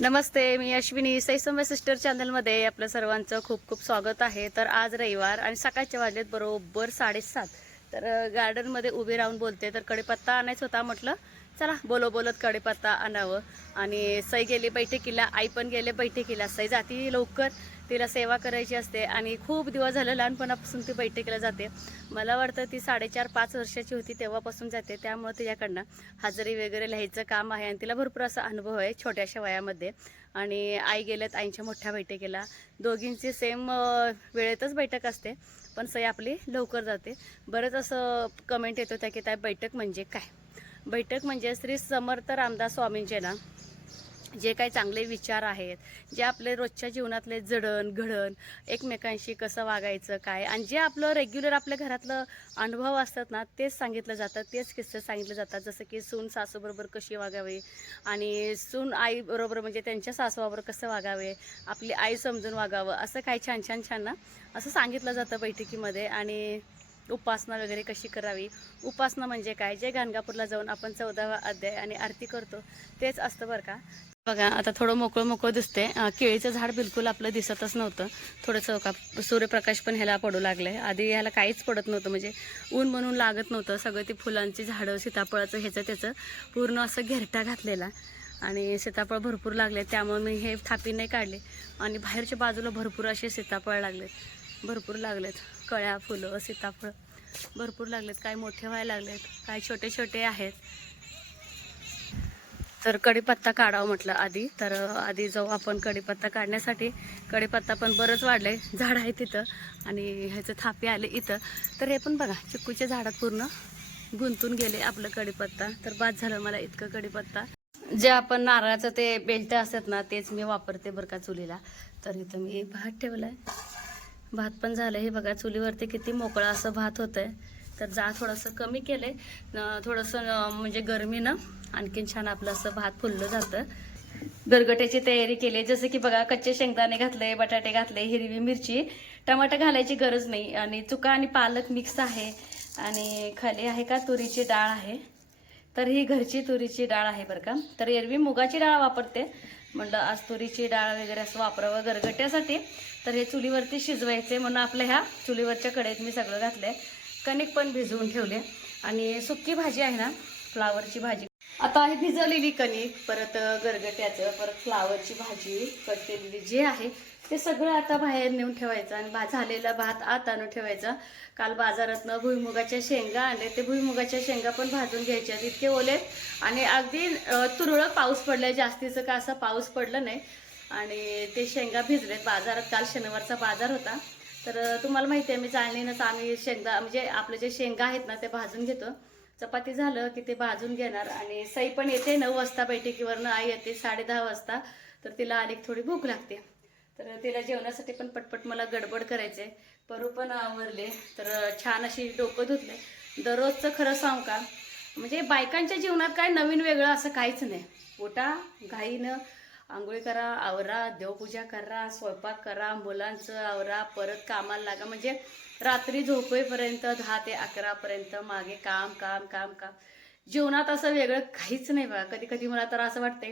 नमस्ते मी Ashwini. सैसम्य sister चॅनलमध्ये आपलं सर्वांचं खूप खूप स्वागत आहे. तर आज रविवार आणि सकाळच्या वाजलेत बरोबर साडेसात. तर गार्डनमध्ये उभे राहून बोलते. तर कडेपत्ता आणायचा होता म्हटलं. चला बोलो बोलत कडेपत्ता आणावं. आणि सई गेली बैठकीला आई पण गेले बैठकीला. सई जाती लवकर. तिला सेवा करायची असते आणि खूप दिवस झालं लहानपणापासून ती बैठकीला जाते. मला वाटतं ती साडेचार पाच वर्षाची होती तेव्हापासून जाते त्यामुळे तिच्याकडनं हजेरी वगैरे लिहायचं काम आहे आणि तिला भरपूर असा अनुभव आहे छोट्याशा वयामध्ये. आणि आई गेल्यात आईच्या मोठ्या बैठकीला. दोघींची सेम वेळेतच बैठक असते पण सई आपली लवकर जाते. बरंच असं कमेंट येत होत्या की त्या बैठक म्हणजे काय? बैठक म्हणजे श्री समर्थ रामदास स्वामींचे ना जे काही चांगले विचार आहेत जे आपले रोजच्या जीवनातले जडण घडण एकमेकांशी कसं वागायचं काय? आणि जे आपलं रेग्युलर आपल्या घरातलं अनुभव असतात ना तेच सांगितलं जातं तेच किस्से सांगितले जातात. जसं की सून सासूबरोबर कशी वागावी आणि सून आईबरोबर म्हणजे त्यांच्या सासूबरोबर कसं वागावे आपली आई समजून वागावं असं काही छान छान छान ना असं सांगितलं जातं बैठकीमध्ये. आणि उपासना वगैरे कशी करावी? उपासना म्हणजे काय? जे गाणगापूरला जाऊन आपण चौदावा अध्याय आणि आरती करतो तेच असतं बरं का? बघा आता थोडं मोकळं मोकळं दिसते केळीचं झाड बिलकुल आपलं दिसतच नव्हतं. थोडंसं का सूर्यप्रकाश पण ह्याला पडू लागलं आहे आधी ह्याला काहीच पडत नव्हतं. म्हणजे ऊन म्हणून लागत नव्हतं. सगळं ती फुलांची झाडं सीताफळाचं ह्याचं त्याचं पूर्ण असं घेरटा घातलेला. आणि सीताफळ भरपूर लागले. त्यामुळे मी हे थापी नाही काढले. आणि बाहेरच्या बाजूला भरपूर असे सीताफळ लागलेत. भरपूर लागलेत. कळ्या फुलं सीताफळ भरपूर लागलेत. काय मोठे व्हायला लागलेत. काय छोटे छोटे आहेत. तर कढीपत्ता काढावं म्हटलं आधी. तर आधी जाऊ आपण कढीपत्ता काढण्यासाठी. कढीपत्ता पण बरंच वाढलं आहे झाड आहे तिथं. आणि ह्याचं थापे आले इथं. तर हे पण बघा चिक्कूच्या झाडात पूर्ण गुंतून गेले आपलं कढीपत्ता. तर बाद झालं मला इतकं कढीपत्ता. जे आपण नारळाचं ते बेल्ट असतात ना तेच मी वापरते बरं का चुलीला. तर इथं मी भात ठेवलाय. भात पण झालं. हे बघा चुलीवरती किती मोकळं असं भात होतंय. तर जा थोडंसं कमी केलं न- थोडंसं म्हणजे गरमीनं आणखीन छान आपलं असं भात फुललं जातं. गरगट्याची तयारी केली. जसं की बघा कच्चे शेंगदाणे घातले बटाटे घातले हिरवी मिरची. टमाटर घालायची गरज नाही. आणि चुका आणि पालक मिक्स आहे. आणि खाली आहे का तुरीची डाळ आहे. तर ही घरची तुरीची डाळ आहे बरं का. तर एरवी मुगाची डाळ वापरते. म्हणलं आज तुरीची डाळ वगैरे असं वापरावं गरगट्यासाठी. तर हे चुलीवरती शिजवायचे. म्हणून आपल्या ह्या चुलीवरच्या कडेत मी सगळं घातलं आहे कणिक पण भिजवून ठेवले. आणि सुकी भाजी आहे ना फ्लावरची भाजी. आता ही भिजवलेली कणिक परत गरगट्याचं परत फ्लावरची भाजी कट केलेली जे आहे ते सगळं आता बाहेर नेऊन ठेवायचं आणि भा झालेला भात आत आणून ठेवायचा. काल बाजारातनं भुईमुगाच्या शेंगा आणले ते भुईमुगाच्या शेंगा पण भाजून घ्यायच्या इतके ओले आणि अगदी तुरळक पाऊस पडलाय जास्तीचं का असं पाऊस पडलं नाही. आणि ते शेंगा भिजलेत. बाजारात काल शनिवारचा बाजार होता. तर तुम्हाला माहिती आहे मी चालणीनंच आम्ही शेंगा म्हणजे आपले जे शेंगा आहेत ना ते भाजून घेतो. चपाती झालं की ते भाजून घेणार आणि सई पण येते नऊ वाजता बैठकीवरनं आई येते साडे दहा वाजता. तर तिला आली थोडी भूक लागते. तर तिला जेवणासाठी पण पटपट मला गडबड करायचे. परू पण आवरले. तर छान अशी डोकं धुतले. दररोजचं खरं सांगू का? म्हणजे बायकांच्या जीवनात काय नवीन वेगळं असं काहीच नाही. ओटा घाईनं आंघोळी करा आवरा देवपूजा करा स्वयंपाक करा मुलांचं आवरा परत कामाला लागा. म्हणजे रात्री झोपेपर्यंत दहा ते अकरापर्यंत मागे काम काम काम काम. जीवनात असं वेगळं काहीच नाही बघा. कधी कधी मला तर असं वाटते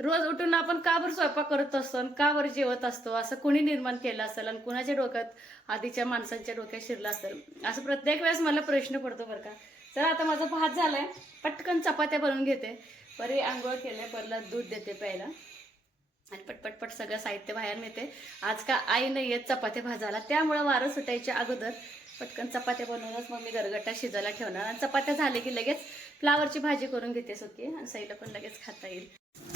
रोज उठून आपण का बरं स्वयंपाक करत असतो आणि का बरं जेवत असतो असं कुणी निर्माण केलं असेल आणि कुणाच्या डोक्यात आधीच्या माणसांच्या डोक्यात शिरलं असेल? असं प्रत्येक वेळेस मला प्रश्न पडतो बरं का. चला आता माझा भात झालाय. पटकन चपात्या बनवून घेते. परी आंघोळ केलं परला दूध देते प्यायला. आणि पटपटपट सगळं साहित्य बाहेर मिळते. आज का आई नाही येत चपात्या भाजायला त्यामुळं वारं सुटायच्या अगोदर पटकन चपात्या बनवूनच मग मी गरगटा शिजायला ठेवणार. आणि चपात्या झाले की लगेच फ्लावरची भाजी करून घेते सुकी आणि सईला पण लगेच खाता येईल.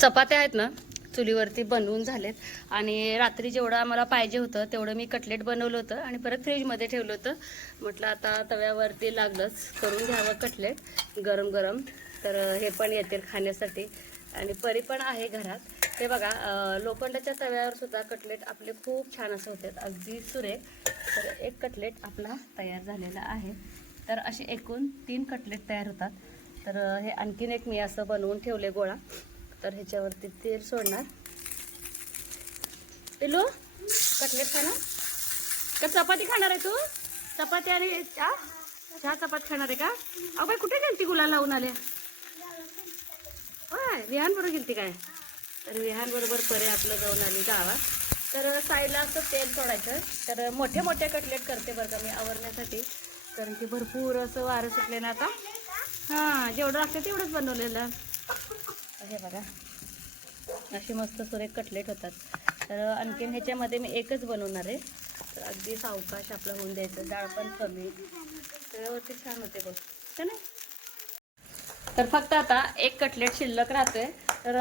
चपात्या आहेत ना चुलीवरती बनवून झालेत. आणि रात्री जेवढं आम्हाला पाहिजे होतं तेवढं मी कटलेट बनवलं होतं आणि परत फ्रीजमध्ये ठेवलं होतं. म्हटलं आता तव्यावरती लागलंच करून घ्यावं कटलेट गरम गरम तर हे पण येतील खाण्यासाठी. आणि परी पण आहे घरात. ते बघा लोखंडाच्या तव्यावर सुद्धा कटलेट आपले खूप छान असे होते. अगदी सुरेख तर एक कटलेट आपला तयार झालेला आहे. तर असे एकूण तीन कटलेट तयार होतात. तर हे आणखीन एक मी असं बनवून ठेवले गोळा. तर ह्याच्यावरती तेल सोडणार. पिलो कटलेट खाणार? का चपाती खाणार आहे तू? चपाती आणि चहा? चहा चपाती खाणार आहे का? अहो बाई कुठे गेलती गुला लावून आल्या होय विहान बरोबर गेलती काय? तर परे आपलं जाऊन आली गावात. तर साईडला असं तेल सोडायचं. तर मोठे मोठे कटलेट करते बरं का मी आवरण्यासाठी. कारण की भरपूर असं वारं सुटले ना आता. हां जेवढं लागतं तेवढंच बनवलेलं. हे बघा. असे मस्त सुरेख कटलेट होतात. तर आणखीन ह्याच्यामध्ये मी एकच बनवणार आहे. तर अगदी सावकाश आपलं होऊन द्यायचं. डाळ पण कमी. व्यवस्थित छान होते बघ. का नाही तर फक्त आता एक कटलेट शिल्लक राहतोय. तर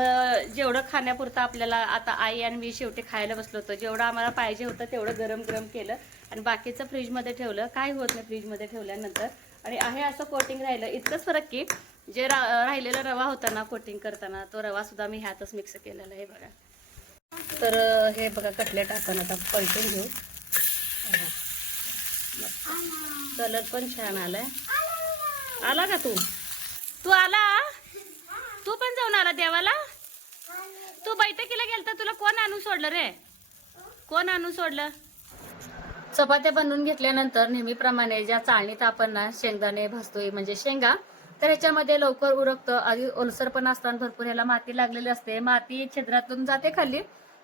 जेवढं खाण्यापुरतं आपल्याला आता आई आणि मी शेवटी खायला बसलो होतो जेवढं आम्हाला पाहिजे होतं तेवढं गरम गरम केलं आणि बाकीचं फ्रीजमध्ये ठेवलं. काय होत नाही फ्रीजमध्ये ठेवल्यानंतर. आणि आहे असं कोटिंग राहिलं. इतकंच फरक की जे रा राहिलेला रवा होता ना कोटिंग करताना तो रवा सुद्धा मी ह्यातच मिक्स केलेला आहे बघा. तर हे बघा कटलेट आपण आता पलटून घेऊ. कलर पण छान आलाय. आला का तू? तू आला? तू पण जाऊन आला देवाला? तू बैठकीला गेलता तुला कोण आणून सोडलं रे? कोण आणून सोडलं? चपात्या बनवून घेतल्यानंतर नेहमीप्रमाणे ज्या चाळणीत आपण ना शेंगदाणे भासतोय म्हणजे शेंगा तर ह्याच्यामध्ये लवकर उरकतं. आधी ओलसर पण असताना भरपूर ह्याला माती लागलेली असते. माती छिद्रातून जाते खाली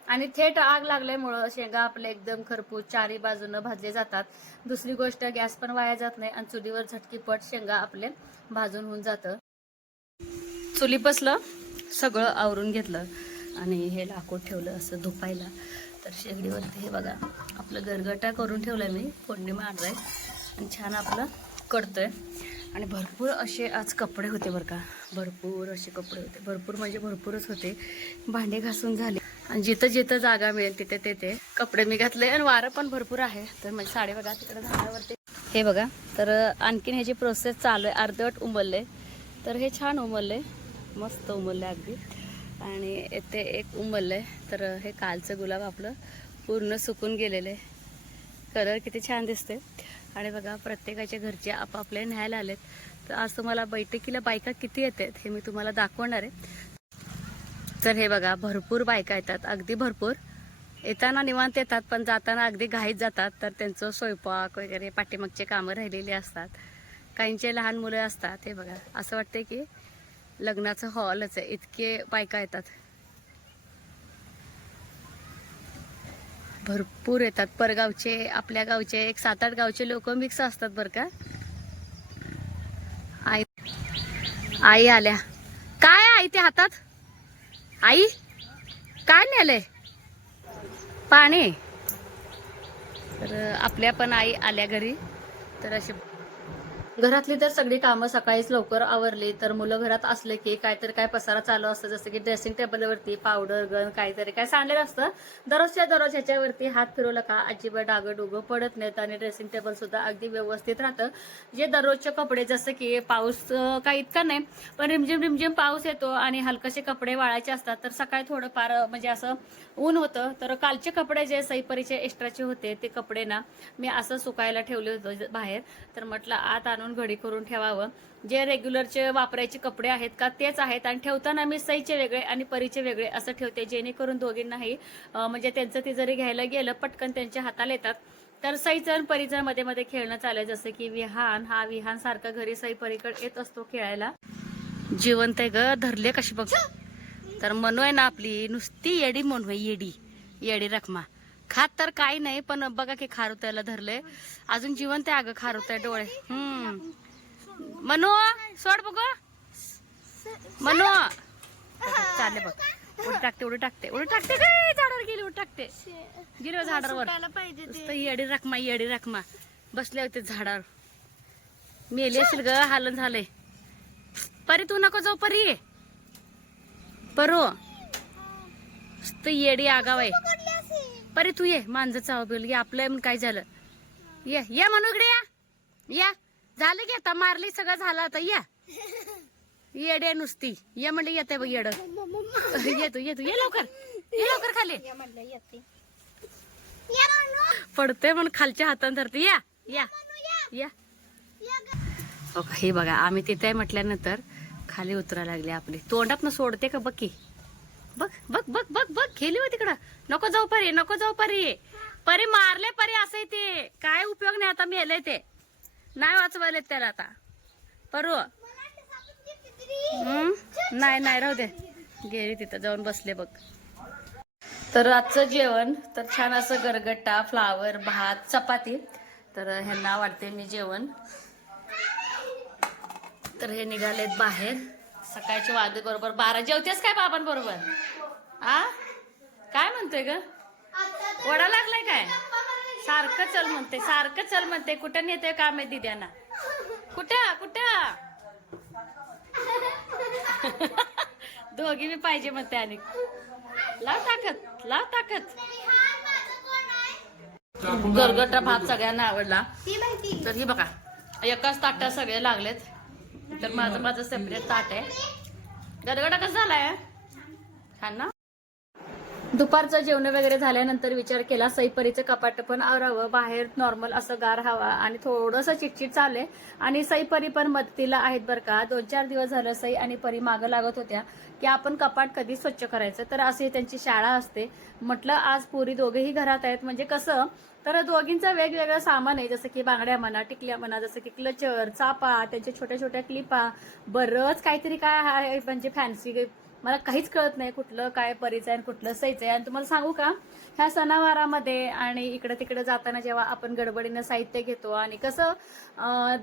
आणि थेट आग लागल्यामुळं शेंगा आपले एकदम खरपूस चारी बाजूनं भाजले जातात. दुसरी गोष्ट गॅस पण वाया जात नाही आणि चुलीवर झटकीपट शेंगा आपले भाजून होऊन जातं. चुलीपसलं सगळं आवरून घेतलं आणि हे लाकूड ठेवलं असं धुपायला. तर शेगडीवरती हे बघा आपलं गरगटा करून ठेवलं मी फोडणी मारलंय आणि छान आपलं कडतोय आणि भरपूर असे आज कपडे होते बरं का. भरपूर असे कपडे होते. भरपूर म्हणजे भरपूरच होते. भांडे घासून झाले. आणि जिथं जिथं जागा मिळेल तिथे तिथे कपडे मी घातले. आणि वारं पण भरपूर आहे. तर म्हणजे साडे बघा तिकडे झाडावरती. हे बघा तर आणखीन ह्याची प्रोसेस चालू आहे. अर्धवट उमलले तर हे छान उमलले मस्त उमललं अगदी. आणि इथे एक उमललं आहे तर हे कालचं गुलाब आपलं पूर्ण सुकून गेलेलं आहे कलर किती छान दिसते आणि बघा प्रत्येकाच्या घरचे आपापले न्यायला आलेत. तर आज तुम्हाला बैठकीला बायका किती येतात हे मी तुम्हाला दाखवणार आहे. तर हे बघा भरपूर बायका येतात. अगदी भरपूर. येताना निवांत येतात पण जाताना अगदी घाईत जातात. तर त्यांचं स्वयंपाक वगैरे पाठीमागचे कामं राहिलेली असतात. काहींचे लहान मुलं असतात हे बघा. असं वाटते की लग्नाचं हॉलच आहे. इतके बायका येतात. भरपूर येतात. परगावचे आपल्या गावचे एक सात आठ गावचे लोक मिक्स असतात बरं का. आई आई आल्या. काय आहे आई ते हातात? आई काय नेलंय पाणी. तर आपल्या पण आई आल्या घरी. तर असे घरातली तर सगळी कामं सकाळीच लवकर आवरली तर मुलं घरात असले की काहीतरी काय पसारा चालू असतं जसं की ड्रेसिंग टेबलवरती पावडर गन काहीतरी काय सांडलेलं असतं. दररोजच्या दररोज ह्याच्यावरती हात फिरवलं का अजिबात डागं डुगं पडत नाहीत आणि ड्रेसिंग टेबल सुद्धा अगदी व्यवस्थित राहतं. जे दररोजचे कपडे जसं की पाऊस काही इतका नाही पण रिमझिम रिमझिम पाऊस येतो आणि हलकसे कपडे वाळायचे असतात तर सकाळी थोडं फार म्हणजे असं ऊन होतं तर कालचे कपडे जे सईपरीचे एक्स्ट्राचे होते ते कपडे ना मी असं सुकायला ठेवले होते बाहेर. तर म्हटलं आत आणून घडी करून ठेवावं. जे रेग्युलरचे वापरायचे कपडे आहेत का तेच आहेत आणि ठेवताना मी सईचे वेगळे आणि परीचे वेगळे असं ठेवते जेणेकरून दोघींनाही म्हणजे त्यांचं ते जरी घ्यायला गेलं पटकन त्यांच्या हाताला येतात. तर सईचं आणि मध्ये मध्ये खेळणं चालेल जसं की विहान हा विहान सारखा घरी सई परीकडे येत असतो खेळायला. जिवंत आहे ग धरले कशी बघ. तर मनू आहे ना आपली नुसती येडी म्हणू आहे येडी येडी रखमा. खात तर काही नाही पण बघा की खारुतायला धरले अजून जिवंत आहे अगं खारुताय डोळे. हम्म. मनू सोड बघ. मनू. चालले बघ. उडी टाकते उडी टाकते उडी टाकते झाडावर गेली उडी टाकते. गेली झाडावर. येडी रखमा येडी रखमा. बसले होते झाडावर. मेली असेल ग हालन झालंय. परी तू नको जाऊ परी. परो. येडी आगाव आहे. परी तू ये मांजर चाव बिल ये आपलं काय झालं? ये या म्हणू इकडे या. या. झालं की आता मारली सगळं झालं आता या. येडे नुसती. ये म्हणलं येते बघ येड. ये तू ये तू ये लवकर. ये लवकर खाली. पडते म्हणून खालच्या हाताने धरते. या या. या. हो बघा आम्ही तिथे म्हटल्यानंतर खाली उतरा लागले आपली. तोंडात सोडते का बघ की? बघ बघ बघ बघ बघ गेली हो तिकडं. नको जाऊ परी नको जाऊ परी. परी मारले परी असं ते. काय उपयोग नाही आता मेले ते. नाही वाचवायले त्याला आता. परू. नाही नाही राहू दे. गेली तिथं जाऊन बसले बघ. तर आजचं जेवण तर छान असं गरगट्टा फ्लावर भात चपाती. तर ह्यांना वाटते मी जेवण. तर हे निघालेत बाहेर. सकाळचे वादे बरोबर. बारा जेवतेस काय बाबांबरोबर? आ? काय म्हणतोय ग? वडा लागलाय काय? सारखं चल म्हणते सारखं चल म्हणते. कुठं नेते काम आहे दिद्यांना? कुठं? कुठं? दोघी मी पाहिजे म्हणते आणि. लाव ताकद लाव ताकद. गरगटा भात सगळ्यांना आवडला. तर ही बघा एकाच ताटात सगळे लागलेत. तर माझं माझं सेपरेट ताट आहे. गदगडा कसं झालाय? छान ना? दुपारचं जेवण वगैरे झाल्यानंतर विचार केला सईपरीचं कपाट पण आवरावं बाहेर नॉर्मल असं गार हवा आणि थोडंसं चिटचिट चाललंय. आणि सईपरी पण मदतीला आहेत बरं का. दोन चार दिवस झालं सई आणि परी मागं लागत होत्या की आपण कपाट कधी स्वच्छ करायचं? तर अशी त्यांची शाळा असते. म्हटलं आज पुरी दोघेही घरात आहेत. म्हणजे कसं तर दोघींचं वेगवेगळं सामान आहे. जसं की बांगड्या म्हणा टिकल्या म्हणा जसं की क्लचर चापा त्यांच्या छोट्या छोट्या क्लिपा. बरंच काहीतरी काय आहे म्हणजे फॅन्सी मला काहीच कळत नाही कुठलं काय परीचं आहे आणि कुठलं सईचं आहे. आणि तुम्हाला सांगू का ह्या सणावारामध्ये आणि इकडे तिकडे जाताना जेव्हा आपण गडबडीनं साहित्य घेतो आणि कसं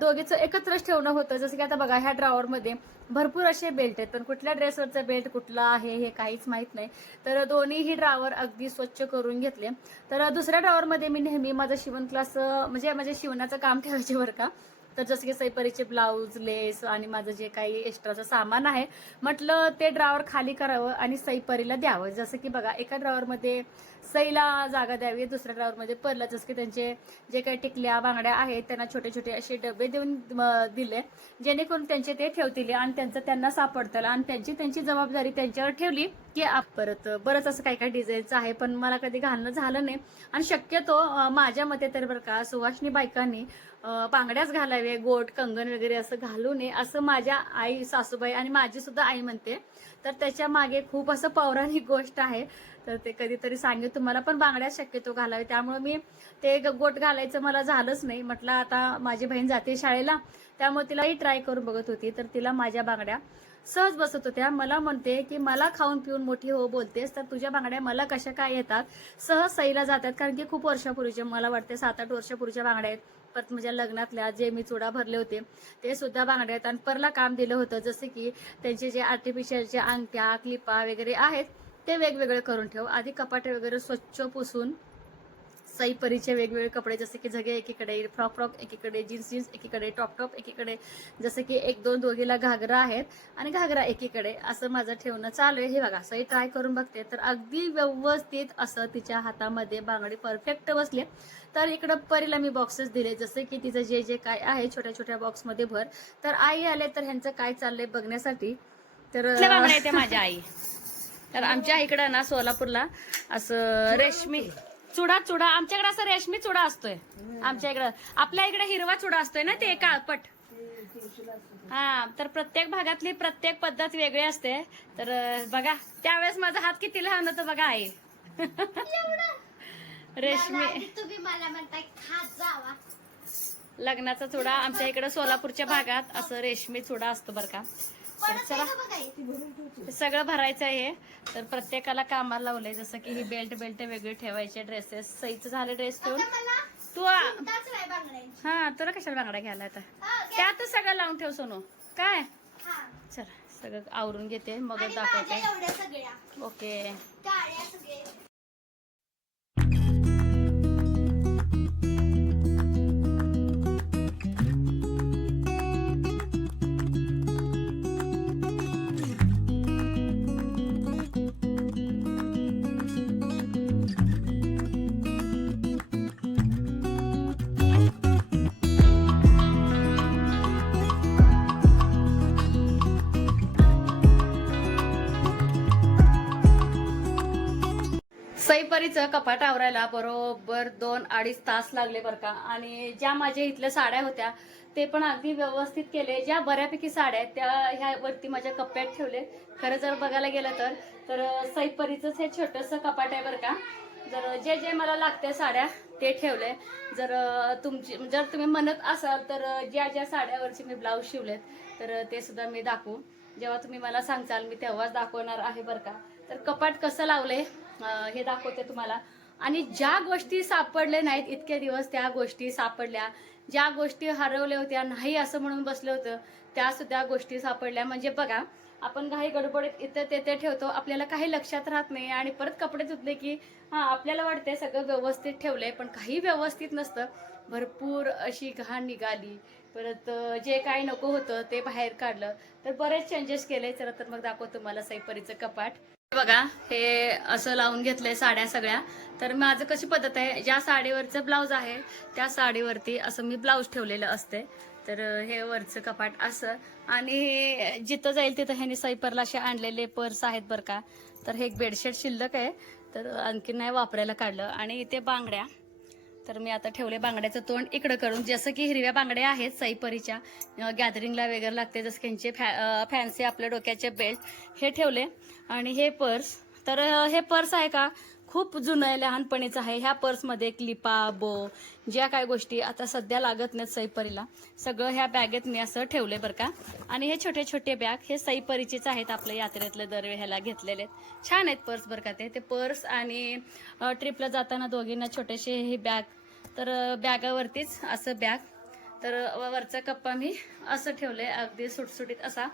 दोघीचं एकत्रच ठेवणं होतं. जसं की आता बघा ह्या ड्रॉवरमध्ये भरपूर असे बेल्ट आहेत. पण कुठल्या ड्रेसवरचं बेल्ट कुठलं आहे हे काहीच माहीत नाही. तर दोन्हीही ड्रावर अगदी स्वच्छ करून घेतले. तर दुसऱ्या ड्रॉवरमध्ये मी नेहमी माझं शिवण क्लास म्हणजे माझ्या शिवणाचं काम ठेवायचे बरं का. तर जसं की सैपरीचे ब्लाऊज लेस आणि माझं जे काही एक्स्ट्राचं सामान आहे म्हटलं ते ड्रावर खाली करावं आणि सैपरीला द्यावं. जसं की बघा एका ड्रावरमध्ये सईला जागा द्यावी दुसऱ्या ड्रावरमध्ये परला जसं की त्यांचे जे काही टिकल्या बांगड्या आहेत त्यांना छोटे छोटे असे डबे देऊन दिले जेणेकरून त्यांचे ते ठेवतील आणि त्यांचं त्यांना सापडतं आणि त्यांची त्यांची जबाबदारी त्यांच्यावर ठेवली की परत बरंच असं काही काही डिझाईनचं आहे पण मला कधी घालणं झालं नाही. आणि शक्यतो माझ्या मते तर बरं का सुवासनी बायकांनी बांगड्याच घालावे गोट कंगन वगैरे असं घालू नये असं माझ्या आई सासूबाई आणि माझी सुद्धा आई म्हणते. तर त्याच्यामागे खूप असं पौराणिक गोष्ट आहे. तर ते कधीतरी सांगेल तुम्हाला पण बांगड्या शक्यतो घालावे. त्यामुळे मी ते ग- गोट घालायचं मला झालंच नाही. म्हटलं आता माझी बहीण जाते शाळेला. त्यामुळे तिलाही ट्राय करून बघत होती. तर तिला माझ्या बांगड्या सहज बसत होत्या. मला म्हणते की मला खाऊन पिऊन मोठी हो बोलतेस तर तुझ्या बांगड्या मला कशा काय येतात? सहज सईला जातात. कारण की खूप वर्षापूर्वीच्या मला वाटते सात आठ वर्षापूर्वीच्या बांगड्या आहेत. परत माझ्या लग्नातल्या जे मी चुडा भरले होते ते सुद्धा बांगड्या आहेत. आणि परला काम दिलं होतं जसे की त्यांचे जे आर्टिफिशियलचे अंगठ्या क्लिपा वगैरे आहेत ते वेगवेगळे करून ठेव. आधी कपाटे वगैरे स्वच्छ पुसून सईपरीचे वेगवेगळे कपडे जसे की झगे एकीकडे फ्रॉक फ्रॉक एकीकडे जीन्स जीन्स एकीकडे टॉप टॉप एकीकडे जसं की एक दोन दोघीला घागरा आहेत आणि घागरा एकीकडे. असं माझं ठेवणं चालू आहे. हे बघा सई ट्राय करून बघते. तर अगदी व्यवस्थित असं तिच्या हातामध्ये बांगडी परफेक्ट बसली तर इकडं परीला मी बॉक्सेस दिले. जसे की तिचं जे जे काय आहे छोट्या छोट्या बॉक्समध्ये भर. तर आई आले तर ह्यांचं काय चाललंय बघण्यासाठी? तर माझ्या आई? तर आमच्या इकडं ना सोलापूरला असं रेशमी चुडा चुडा. आमच्याकडे असं रेशमी चुडा असतोय. आमच्या इकडं. आपल्या इकडे हिरवा चुडा असतोय ना ते काळपट. हा तर प्रत्येक भागातली प्रत्येक पद्धत वेगळी असते. तर बघा त्यावेळेस माझा हात किती लहान होतं बघा आई. रेशमी. तुम्ही मला म्हणताय खात जावा. लग्नाचा चुडा आमच्या इकडे सोलापूरच्या भागात असं रेशमी चुडा असतो बरं का. चला. सगळं भरायचं आहे तर प्रत्येकाला कामाला लावलंय जसं की ही बेल्ट बेल्ट वेगळे ठेवायचे ड्रेसेस सईचं झाले ड्रेस ठेवून तू हा तुला कशाला बांगडा घ्यायला आता? घ्या. त्यातच सगळं लावून ठेव सोनू. काय. चला सगळं आवरून घेते माझ्या दाखवते ओके. सईपरीचं कपाट आवरायला बरोबर दोन अडीच तास लागले बरं का. आणि ज्या माझ्या इथल्या साड्या होत्या ते पण अगदी व्यवस्थित केले. ज्या बऱ्यापैकी साड्या आहेत त्या ह्यावरती माझ्या कप्प्यात ठेवले. खरं जर बघायला गेलं तर तर सईपरीचंच हे छोटंसं कपाट आहे बरं का. जर जे जे मला लागते साड्या ते ठेवले. जर तुमची जर तुम्ही म्हणत असाल तर ज्या ज्या साड्यावरचे मी ब्लाऊज शिवलेत तर ते सुद्धा मी दाखवू. जेव्हा तुम्ही मला सांगचाल मी तेव्हाच दाखवणार आहे बरं का. तर कपाट कसं लावले हे दाखवते तुम्हाला. आणि ज्या गोष्टी सापडल्या नाहीत इतके दिवस त्या गोष्टी सापडल्या. ज्या गोष्टी हरवल्या होत्या नाही असं म्हणून बसलं होतं त्या सुद्धा गोष्टी सापडल्या. म्हणजे बघा आपण काही गडबडीत इथं तेथे ठेवतो आपल्याला काही लक्षात राहत नाही आणि परत कपडे धुतले की हा आपल्याला वाटते सगळं व्यवस्थित ठेवलंय पण काही व्यवस्थित नसतं. भरपूर अशी घाण निघाली. परत जे काही नको होतं ते बाहेर काढलं. तर बरेच चेंजेस केले. चला तर मग दाखवतो तुम्हाला सैपरीचं कपाट. बघा हे असं लावून घेतलंय साड्या सगळ्या. तर माझं कशी पद्धत आहे ज्या साडीवरचं ब्लाऊज आहे त्या साडीवरती असं मी ब्लाऊज ठेवलेलं असते. तर हे वरचं कपाट असं. आणि हे जिथं जाईल तिथं ह्याने सैपरला असे आणलेले पर्स आहेत बरं का. तर हे एक बेडशीट शिल्लक आहे. तर आणखी नाही वापरायला काढलं. आणि इथे बांगड्या. तर मी आता ठेवले बांगड्याचं तोंड इकडं करून. जसं की हिरव्या बांगड्या आहेत सईपरीच्या गॅदरिंगला वगैरे लागते जसं त्यांचे फॅ फॅन्सी आपल्या डोक्याचे बेल्ट हे ठेवले. आणि हे पर्स तर हे पर्स आहे का? खूप जुनं आहे लहानपणीचं आहे. ह्या पर्समध्ये क्लिपा बो ज्या काय गोष्टी आता सध्या लागत नाहीत सईपरीला. सगळं ह्या बॅगेत मी असं ठेवले बरं का. आणि हे छोटे छोटे बॅग हे सईपरीचेच आहेत आपल्या यात्रेतले दरवे ह्याला घेतलेले आहेत. छान आहेत पर्स बरं का ते. ते पर्स आणि ट्रिपला जाताना दोघींना छोटेसे हे बॅग तर बॅगावरतीच असं बॅग. तर वरचा कप्पा मी असं ठेवलंय अगदी सुटसुटीत असा.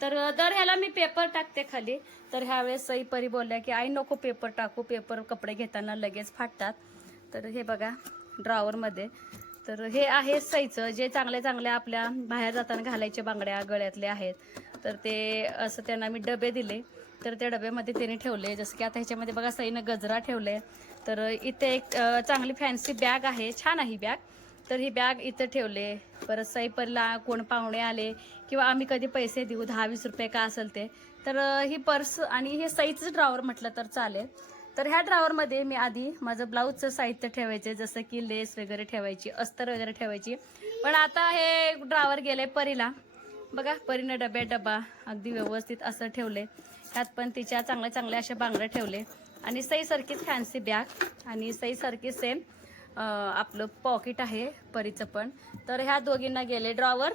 तर दर ह्याला मी पेपर टाकते खाली. तर ह्यावेळेस सई परी बोलल्या की आई नको पेपर टाकू पेपर कपडे घेताना लगेच फाटतात. तर हे बघा ड्रॉवरमध्ये. तर हे आहे सईचं जे चांगले चांगले आपल्या बाहेर जाताना घालायचे बांगड्या गळ्यातले आहेत. तर ते असं त्यांना मी डबे दिले. तर त्या डब्यामध्ये त्याने ठेवले जसं की आता ह्याच्यामध्ये बघा सईनं गजरा ठेवले तर इथे एक चांगली फॅन्सी बॅग आहे. छान आहे ही बॅग तर ही बॅग इथं ठेवले परत सईपरला कोण पाहुणे आले किंवा आम्ही कधी पैसे देऊ दहा वीस रुपये का असेल ते. तर ही पर्स आणि हे सईचं ड्रॉवर म्हटलं तर चालेल. तर ह्या ड्रॉवरमध्ये मी आधी माझं ब्लाऊजचं साहित्य ठेवायचे जसं की लेस वगैरे ठेवायची अस्तर वगैरे ठेवायची. पण आता हे ड्रॉवर गेले परीला. बघा परीनं डबे डबा अगदी व्यवस्थित असं ठेवले ह्यात पण तिच्या चांगल्या चांगल्या अशा बांगड्या ठेवले. आणि सईसारखीच फॅन्सी बॅग आणि सईसारखी सेम आपलं पॉकेट आहे परीचं पण. तर ह्या दोघींना गेले ड्रॉवर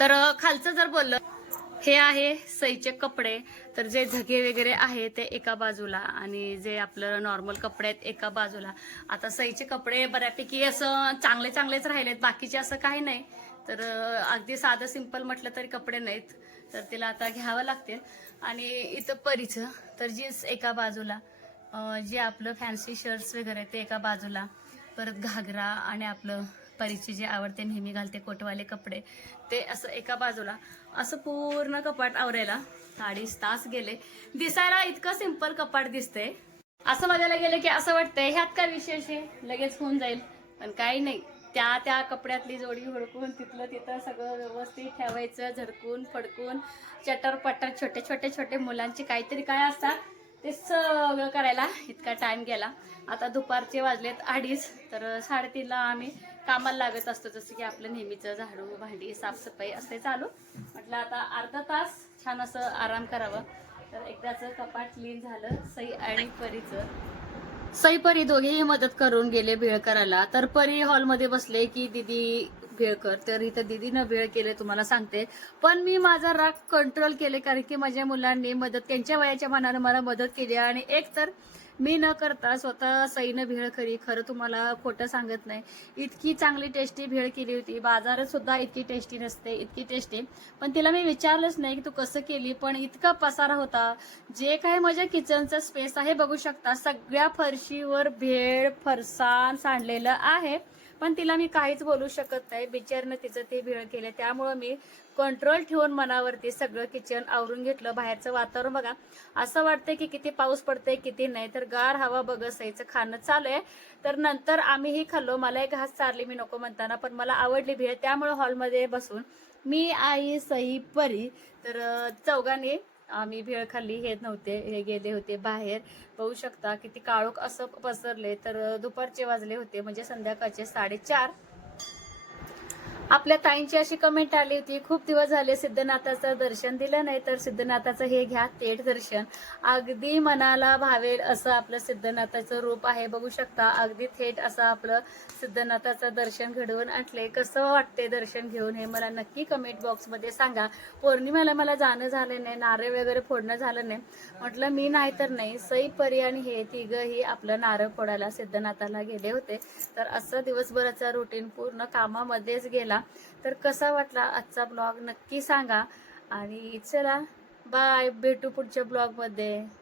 तर खालचं जर बोललं हे आहे सईचे कपडे. तर जे झगे वगैरे आहे ते एका बाजूला आणि जे आपलं नॉर्मल कपडे आहेत एका बाजूला. आता सईचे कपडे बऱ्यापैकी असं चांगले चांगलेच राहिलेत बाकीचे असं काही नाही. तर अगदी साधं सिंपल म्हटलं तरी कपडे नाहीत. तर तिला आता घ्यावं लागतील. आणि इथं परीचं तर जीन्स एका बाजूला जे आपलं फॅन्सी शर्ट्स वगैरे ते एका बाजूला परत घागरा आणि आपलं परीचे जे आवडते नेहमी घालते कोटवाले कपडे ते असं एका बाजूला असं पूर्ण कपाट आवरायला अडीच तास गेले. दिसायला इतकं सिंपल कपाट दिसते असं बघायला गेलं की असं वाटतंय ह्यात काय विशेष आहे? लगेच होऊन जाईल. पण काही नाही. त्या त्या कपड्यातली जोडी हुडकून तिथलं तिथं सगळं व्यवस्थित ठेवायचं झडकून फडकून चटर पटर छोटे छोटे छोटे मुलांचे काहीतरी काय असतात ते सगळं करायला इतका टाईम गेला. आता दुपारचे वाजलेत अडीच तर साडेतीनला आम्ही कामाला लागत असतो जसं की आपलं नेहमीचं झाडू भांडी साफसफाई असते चालू. म्हटलं आता अर्धा तास छान असं आराम करावं. तर एकदाचं कपाट क्लीन झालं सई आणि परीचं. सई परी दोघेही मदत करून गेले भेळ तर परी हॉलमध्ये बसले की दिदी भेळकर. तर इथं दिदीनं भेळ केले तुम्हाला सांगते. पण मी माझा राग कंट्रोल केले कारण की माझ्या मुलांनी मदत त्यांच्या वयाच्या मनानं मला मदत केली आणि एक तर मी न करता स्वतः सईनं भेळ खरी खरं तुम्हाला खोटं सांगत नाही. इतकी चांगली टेस्टी भेळ केली होती. बाजारात सुद्धा इतकी टेस्टी नसते इतकी टेस्टी पण तिला मी विचारलंच नाही की तू कसं केली पण इतका पसारा होता. जे काय माझ्या किचनचं स्पेस आहे बघू शकता सगळ्या फरशीवर भेळ फरसाण सांडलेलं आहे. पण तिला मी काहीच बोलू शकत नाही. बिचारनं तिचं ते भेळ केलं. त्यामुळं मी कंट्रोल ठेवून मनावरती सगळं किचन आवरून घेतलं. बाहेरचं वातावरण बघा. असं वाटतंय की किती पाऊस पडतंय किती नाही. तर गार हवा बघसायचं खाणं चालू आहे तर नंतर आम्हीही खाल्लो. मला एक घास चारली मी नको म्हणताना पण मला आवडली भेळ त्यामुळे हॉलमध्ये बसून मी आई सई परी तर चौघांनी आम्ही भेळ खाल्ली हे नव्हते हे गेले होते बाहेर. बघू शकता किती काळोख असं पसरले. तर दुपारचे वाजले होते म्हणजे संध्याकाळचे साडेचार. आपल्या ताईंची अशी कमेंट आली होती खूप दिवस झाले सिद्धनाथाचं दर्शन दिलं नाही तर सिद्धनाथाचं हे घ्या थेट दर्शन. अगदी मनाला भावेल असं आपलं सिद्धनाथाचं रूप आहे. बघू शकता अगदी थेट असं आपलं सिद्धनाथाचं दर्शन घडवून आणले कसं वाटते दर्शन घेऊन हे मला नक्की कमेंट बॉक्समध्ये सांगा. पौर्णिमेला मला जाणं झालं नाही नारळ वगैरे फोडणं झालं नाही. म्हटलं मी नाही तर नाही सई परी आणि हे तिघही आपलं नारळ फोडायला सिद्धनाथाला गेले होते. तर असं दिवसभराचा रुटीन पूर्ण कामामध्येच गेला. तर कसा वाटला आजचा ब्लॉग नक्की सांगा. आणि चला बाय भेटू पुढच्या ब्लॉगमध्ये.